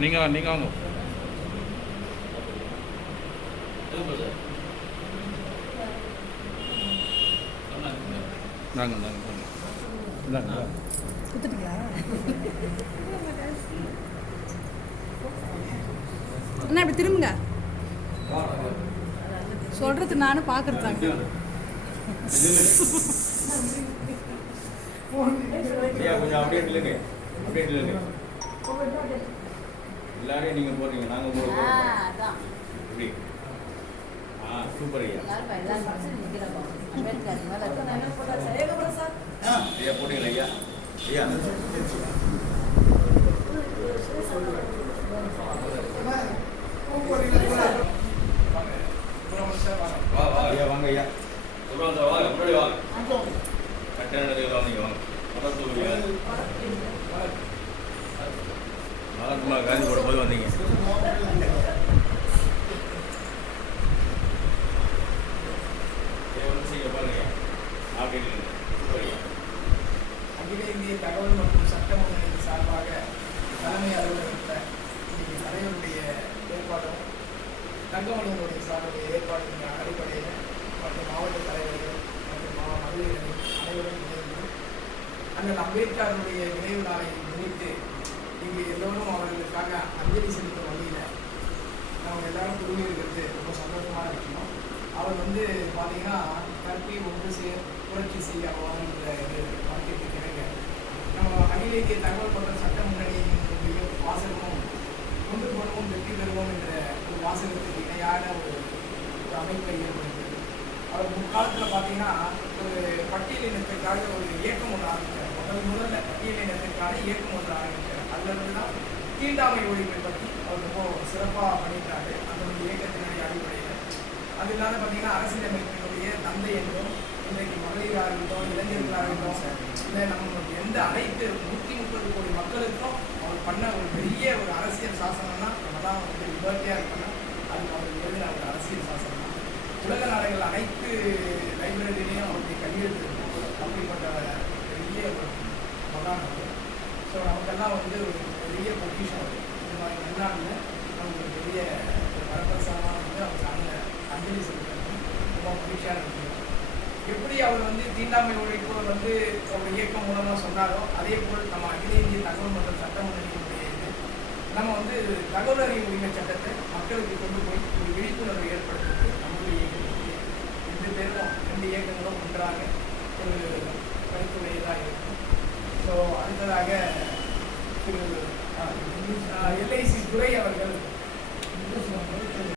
நீங்கள் நீங்கள் வாங்க. நாங்க நாங்க போங்க இந்தாங்க இந்தாங்க. கொடுத்துட்டீங்களா? அண்ணா இப்படி திரும்புங்க. சொல்றது நானும் பார்க்கறதாங்க கொஞ்சம் அப்படியே நில்லுங்க அப்படியே நில்லுங்க எல்லாரையும் நீங்க போடுறீங்க நாங்க போடுறோம் இப்படி ஆ சூப்பர் ஐயா. ஐயா போட்டீங்களா ஐயா. ஐயா வா வா ஐயா வாங்க ஐயா. சொல்லுவாங்க வாங்க. முன்னாடி வாங்க மகாத்மா காந்தி போட போது வந்தீங்க அகில இந்திய தகவல் மற்றும் சட்டம் ஒன்றின் சார்பாக தலைமை அலுவலகத்தில் இன்னைக்கு தலைவருடைய ஏற்பாடும் தங்கமணியினுடைய சார்புடைய ஏற்பாட்டின் அடிப்படையில் மற்றும் மாவட்ட தலைவர்கள் மற்றும் மா மகளிர் அணி அனைவரும் இணைந்து அண்ணல் அம்பேத்கருடைய நினைவு நாளை முன்னிட்டு இங்கே எல்லோரும் அவர்களுக்காக அஞ்சலி செலுத்தும் வழியில் நம்ம எல்லாரும் குழுமிருக்கிறது ரொம்ப சந்தோஷமாக விஷயம் அவர் வந்து பார்த்தீங்கன்னா கல்வி ஒன்று செய்ய புரட்சி செய்ய வாழ்கின்ற இது வாக்கியத்துக்கு நம்ம அகில இந்திய தகவல் மற்றும் சட்ட முன்னணியினுடைய வாசகமும் ஒன்று போனவும் வெற்றி பெறுவோம் என்ற ஒரு வாசகத்துக்கு இணையான ஒரு அமைப்பை ஏற்படுத்துகிறது அவர் முற்காலத்தில் பார்த்தீங்கன்னா ஒரு பட்டியலினத்திற்காக ஒரு இயக்கம் ஒன்று ஆரம்பித்தார் முதல் முதல்ல பட்டியலினத்திற்கான இயக்கம் ஒன்று ஆரம்பித்தார் அதுல இருந்து தான் தீண்டாமை ஒழிப்பை பற்றி அவர் ரொம்ப சிறப்பாக பண்ணிட்டாரு. அந்த ஒரு இயக்கத்தினுடைய அடிப்படையில். அது இல்லாத பார்த்தீங்கன்னா அரசியலமைப்பினுடைய தந்தை என்றும் இன்றைக்கு மகளிராக இருக்கட்டும் இளைஞர்களாக இருக்கட்டும் இல்லை நம்மளுக்கு எந்த அனைத்து நூற்றி முப்பது கோடி மக்களுக்கும் அவர் பண்ண ஒரு பெரிய ஒரு அரசியல் சாசனம்னா நம்ம தான் வந்து லிபர்ட்டியாக இருக்கணும். அது அவர் எழுதின ஒரு அரசியல் சாசனம். உலக நாடுகள் அனைத்து லைப்ரரியிலையும் அவருடைய கையெழுத்து அப்படிப்பட்ட பெரிய ஒரு மகான் அவர் ஸோ நமக்கெல்லாம் வந்து ஒரு பெரிய பொக்கிஷம் இந்த மாதிரி நல்லாண்டில் நமக்கு ஒரு பெரிய வரப்பிரசாதமாக வந்து அவர் அந்த அஞ்சலி செலுத்தணும். ரொம்ப மகிழ்ச்சியாக இருக்குது எப்படி அவர் வந்து தீண்டாமை ஒழிப்பு வந்து ஒரு இயக்கம் மூலமாக சொன்னாரோ அதே போல் நம்ம அகில இந்திய தகவல் மற்றும் சட்டமன்றத்தினுடைய இது. நம்ம வந்து தகவல் அறிவு உரிமை சட்டத்தை மக்களுக்கு கொண்டு போய் ஒரு விழிப்புணர்வு ஏற்படுத்தும் ஒன்றாக ஒரு படிப்புடையதாக இருக்கும் ஸோ அடுத்ததாக திரு எல்ஐசி துறை அவர்கள்